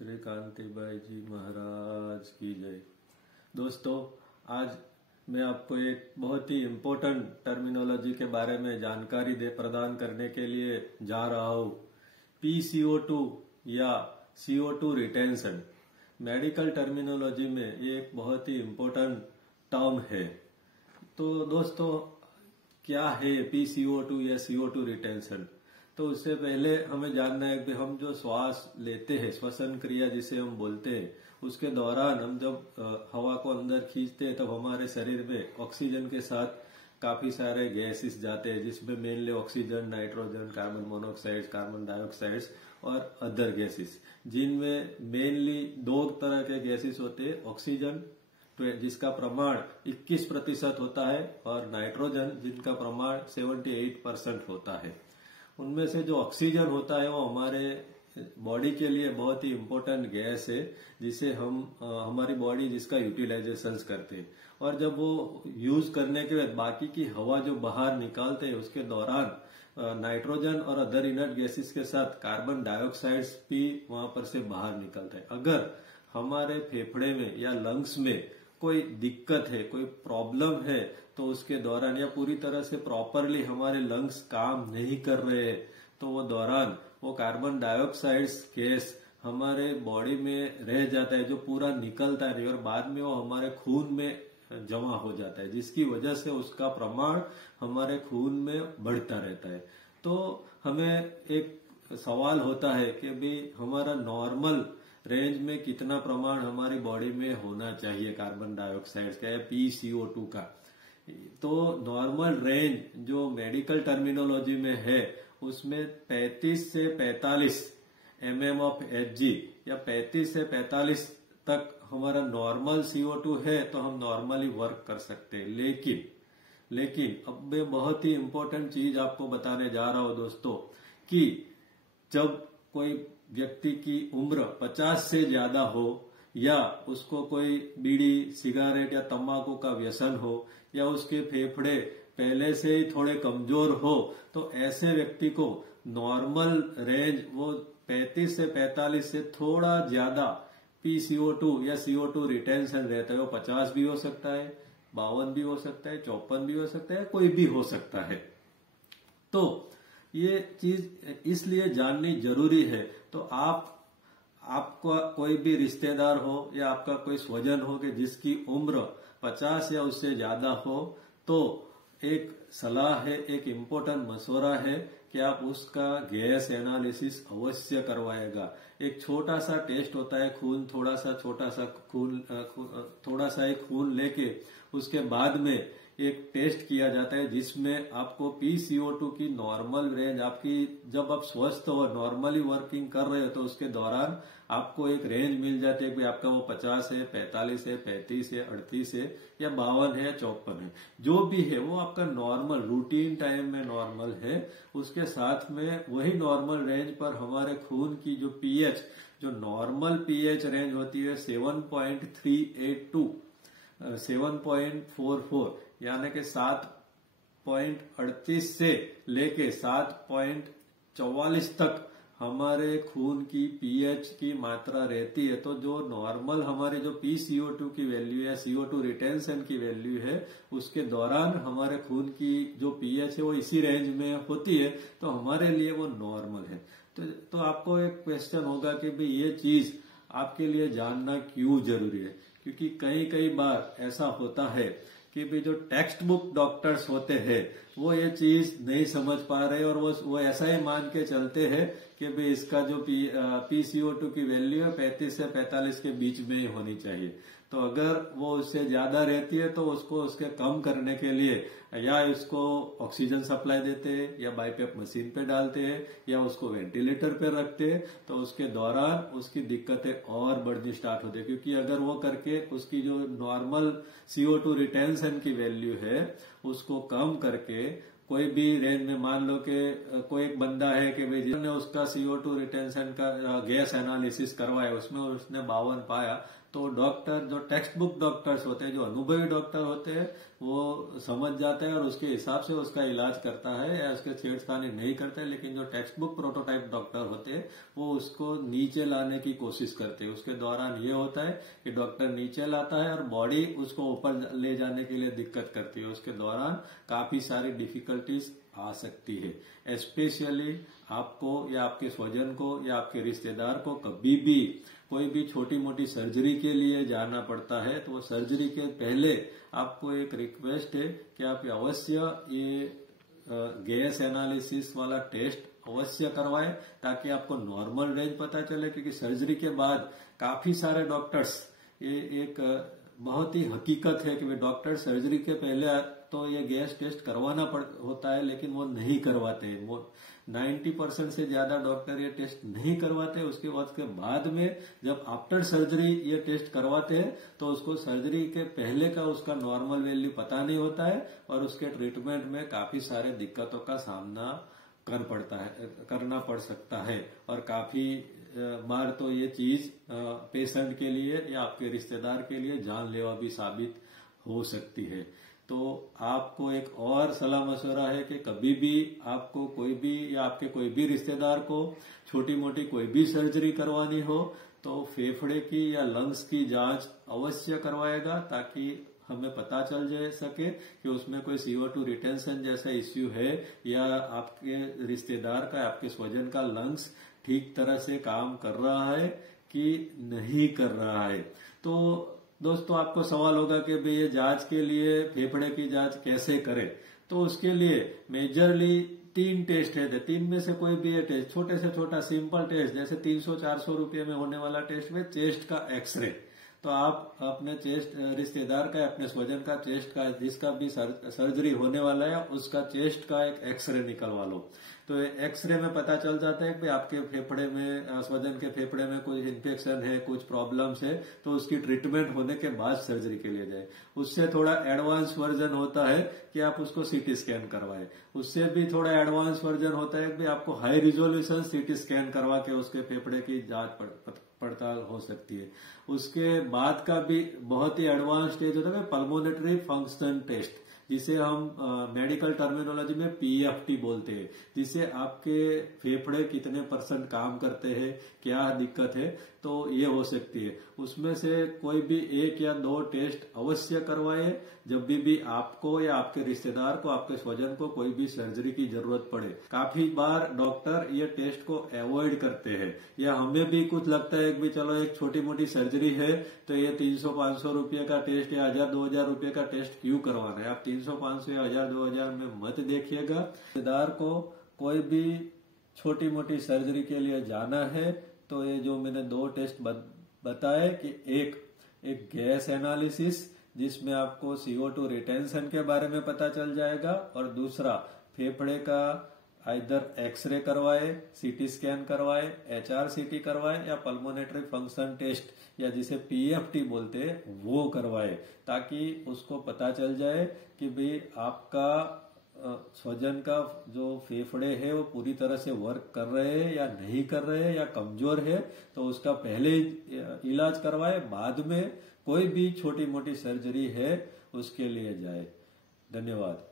श्री कांतिबाई जी महाराज की जय। दोस्तों, आज मैं आपको एक बहुत ही इम्पोर्टेंट टर्मिनोलॉजी के बारे में जानकारी प्रदान करने के लिए जा रहा हूँ। PCO2 या CO2 रिटेंशन मेडिकल टर्मिनोलॉजी में ये एक बहुत ही इम्पोर्टेंट टर्म है। तो दोस्तों, क्या है PCO2 या CO2 रिटेंशन? तो उससे पहले हमें जानना है कि हम जो श्वास लेते हैं, श्वसन क्रिया जिसे हम बोलते हैं, उसके दौरान हम जब हवा को अंदर खींचते हैं तब हमारे शरीर में ऑक्सीजन के साथ काफी सारे गैसेस जाते हैं, जिसमें mainly oxygen, nitrogen, carbon monoxide, carbon dioxide और अदर गैसेस, जिनमें मेनली दो तरह के गैसेस होते हैं। ऑक्सीजन जिसका प्रमाण 21% होता है और नाइट्रोजन जिनका प्रमाण 78% होता है। उनमें से जो ऑक्सीजन होता है वो हमारे बॉडी के लिए बहुत ही इम्पोर्टेंट गैस है, जिसे हम हमारी बॉडी जिसका यूटिलाइजेशन करते हैं। और जब वो यूज करने के बाद बाकी की हवा जो बाहर निकालते हैं, उसके दौरान नाइट्रोजन और अदर इनर्ट गैसेस के साथ कार्बन डाइऑक्साइड भी वहां पर से बाहर निकलता है। अगर हमारे फेफड़े में या लंग्स में कोई दिक्कत है, कोई प्रॉब्लम है, तो उसके दौरान या पूरी तरह से प्रॉपरली हमारे लंग्स काम नहीं कर रहे हैं, तो वो दौरान वो कार्बन डाइऑक्साइड गैस हमारे बॉडी में रह जाता है, जो पूरा निकलता नहीं और बाद में वो हमारे खून में जमा हो जाता है, जिसकी वजह से उसका प्रमाण हमारे खून में बढ़ता रहता है। तो हमें एक सवाल होता है कि भाई हमारा नॉर्मल रेंज में कितना प्रमाण हमारी बॉडी में होना चाहिए कार्बन डाइऑक्साइड का या PCO2 का। तो नॉर्मल रेंज जो मेडिकल टर्मिनोलॉजी में है, उसमें 35 से 45 mm ऑफ Hg या 35 से 45 तक हमारा नॉर्मल CO2 है, तो हम नॉर्मली वर्क कर सकते हैं। लेकिन अब मैं बहुत ही इम्पोर्टेंट चीज आपको बताने जा रहा हूं दोस्तों, कि जब कोई व्यक्ति की उम्र 50 से ज्यादा हो, या उसको कोई बीड़ी, सिगारेट या तंबाकू का व्यसन हो, या उसके फेफड़े पहले से ही थोड़े कमजोर हो, तो ऐसे व्यक्ति को नॉर्मल रेंज वो 35 से 45 से थोड़ा ज्यादा PCO2 या CO2 रिटेंशन रहता है। वो 50 भी हो सकता है, 52 भी हो सकता है, 54 भी हो सकता है, कोई भी हो सकता है। तो ये चीज इसलिए जाननी जरूरी है। तो आपका कोई भी रिश्तेदार हो या आपका कोई स्वजन हो कि जिसकी उम्र 50 या उससे ज्यादा हो, तो एक सलाह है, एक इम्पोर्टेंट मशवरा है कि आप उसका गैस एनालिसिस अवश्य करवाएगा। एक छोटा सा टेस्ट होता है, खून थोड़ा सा ही खून लेके उसके बाद में एक टेस्ट किया जाता है, जिसमें आपको PCO2 की नॉर्मल रेंज आपकी, जब आप स्वस्थ हो नॉर्मली वर्किंग कर रहे हो, तो उसके दौरान आपको एक रेंज मिल जाती है कि आपका वो 50 है, 45 है, 35 है, 38 है या 52 है या 54 है, जो भी है वो आपका नॉर्मल रूटीन टाइम में नॉर्मल है। उसके साथ में वही नॉर्मल रेंज पर हमारे खून की जो pH, जो नॉर्मल pH रेंज होती है 7.38 टू 7.44, यानी कि 7.38 से लेके 7.44 तक हमारे खून की pH की मात्रा रहती है। तो जो नॉर्मल हमारे जो PCO2 की वैल्यू या CO2 रिटेंशन की वैल्यू है, उसके दौरान हमारे खून की जो pH है वो इसी रेंज में होती है, तो हमारे लिए वो नॉर्मल है। तो आपको एक क्वेश्चन होगा कि भाई ये चीज आपके लिए जानना क्यों जरूरी है? क्योंकि कई बार ऐसा होता है कि भाई जो टेक्स्ट बुक डॉक्टर्स होते हैं वो ये चीज नहीं समझ पा रहे, और वो ऐसा ही मान के चलते हैं कि भाई इसका जो PCO2 की वैल्यू है 35 से 45 के बीच में ही होनी चाहिए। तो अगर वो उससे ज्यादा रहती है तो उसको उसके कम करने के लिए या इसको ऑक्सीजन सप्लाई देते हैं, या बाईपेप मशीन पे डालते हैं, या उसको वेंटिलेटर पे रखते हैं, तो उसके दौरान उसकी दिक्कतें और बढ़नी स्टार्ट होती है। क्योंकि अगर वो करके उसकी जो नॉर्मल CO2 रिटेंशन की वैल्यू है उसको कम करके कोई भी रेंज में, मान लो कि कोई एक बंदा है कि भाई जिसने उसका CO2 रिटेंशन का गैस एनालिसिस करवाया, उसमें उसने 52 पाया, तो डॉक्टर जो टेक्स्ट बुक डॉक्टर्स होते हैं, जो अनुभवी डॉक्टर होते हैं, वो समझ जाते हैं और उसके हिसाब से उसका इलाज करता है या उसके छेड़खानी नहीं करते हैं। लेकिन जो टेक्स्ट बुक प्रोटोटाइप डॉक्टर होते हैं वो उसको नीचे लाने की कोशिश करते हैं। उसके दौरान ये होता है कि डॉक्टर नीचे लाता है और बॉडी उसको ऊपर ले जाने के लिए दिक्कत करती है। उसके दौरान काफी सारी डिफिकल्टीज आ सकती है। स्पेशली आपको या आपके स्वजन को या आपके रिश्तेदार को कभी भी कोई भी छोटी मोटी सर्जरी के लिए जाना पड़ता है तो वो सर्जरी के पहले आपको एक रिक्वेस्ट है कि आप अवश्य ये गैस एनालिसिस वाला टेस्ट अवश्य करवाएं, ताकि आपको नॉर्मल रेंज पता चले। क्योंकि सर्जरी के बाद काफी सारे डॉक्टर्स, ये एक बहुत ही हकीकत है कि वे डॉक्टर सर्जरी के पहले तो ये गैस टेस्ट करवाना होता है, लेकिन वो नहीं करवाते हैं। वो 90% से ज्यादा डॉक्टर ये टेस्ट नहीं करवाते। उसके बाद में जब आफ्टर सर्जरी ये टेस्ट करवाते हैं तो उसको सर्जरी के पहले का उसका नॉर्मल वैल्यू पता नहीं होता है और उसके ट्रीटमेंट में काफी सारे दिक्कतों का सामना करना पड़ सकता है। और काफी बार तो ये चीज पेशेंट के लिए या आपके रिश्तेदार के लिए जानलेवा भी साबित हो सकती है। तो आपको एक और सलाह मशवरा है कि कभी भी आपको कोई भी या आपके कोई भी रिश्तेदार को छोटी मोटी कोई भी सर्जरी करवानी हो तो फेफड़े की या लंग्स की जांच अवश्य करवाएगा, ताकि हमें पता चल जा सके कि उसमें कोई CO2 रिटेंशन जैसा इश्यू है या आपके रिश्तेदार का, आपके स्वजन का लंग्स ठीक तरह से काम कर रहा है कि नहीं कर रहा है। तो दोस्तों आपको सवाल होगा कि भाई ये जांच के लिए फेफड़े की जांच कैसे करें। तो उसके लिए मेजरली 3 टेस्ट है। 3 में से कोई भी टेस्ट, छोटे से छोटा सिंपल टेस्ट, जैसे 300-400 रुपये में होने वाला टेस्ट में चेस्ट का एक्सरे। तो आप अपने चेस्ट, रिश्तेदार का, अपने स्वजन का चेस्ट का, जिसका भी सर्जरी होने वाला है, उसका चेस्ट का एक एक्सरे निकलवा लो। तो एक्सरे में पता चल जाता है कि आपके फेफड़े में, स्वजन के फेफड़े में कोई इन्फेक्शन है, कुछ प्रॉब्लम्स है, तो उसकी ट्रीटमेंट होने के बाद सर्जरी के लिए जाए। उससे थोड़ा एडवांस वर्जन होता है कि आप उसको CT स्कैन करवाए। उससे भी थोड़ा एडवांस वर्जन होता है कि आपको हाई रिजोल्यूशन CT स्कैन करवा के उसके फेफड़े की जांच पड़ताल हो सकती है। उसके बाद का भी बहुत ही एडवांस स्टेज होता है पल्मोनेटरी फंक्शन टेस्ट, जिसे हम मेडिकल टर्मिनोलॉजी में PFT बोलते हैं, जिसे आपके फेफड़े कितने % काम करते हैं, क्या दिक्कत है, तो ये हो सकती है। उसमें से कोई भी 1 या 2 टेस्ट अवश्य करवाए जब भी आपको या आपके रिश्तेदार को, आपके स्वजन को कोई भी सर्जरी की जरूरत पड़े। काफी बार डॉक्टर ये टेस्ट को अवॉइड करते हैं, या हमें भी कुछ लगता है कि चलो एक छोटी मोटी सर्जरी है तो ये 300-500 रुपये का टेस्ट या 1000-2000 रुपये का टेस्ट क्यों करवाना है। आप 300-500 या 1000-2000 में मत देखिएगा। रिश्तेदार को कोई भी छोटी मोटी सर्जरी के लिए जाना है तो ये जो मैंने 2 टेस्ट बताए कि एक गैस एनालिसिस जिसमें आपको CO2 रिटेंशन के बारे में पता चल जाएगा, और दूसरा फेफड़े का आइदर एक्सरे करवाए, CT स्कैन करवाए, HRCT करवाए या पल्मोनेटरी फंक्शन टेस्ट या जिसे PFT बोलते हैं वो करवाए, ताकि उसको पता चल जाए कि भाई आपका स्वजन का जो फेफड़े है वो पूरी तरह से वर्क कर रहे हैं या नहीं कर रहे हैं या कमजोर है। तो उसका पहले इलाज करवाए, बाद में कोई भी छोटी मोटी सर्जरी है उसके लिए जाए। धन्यवाद।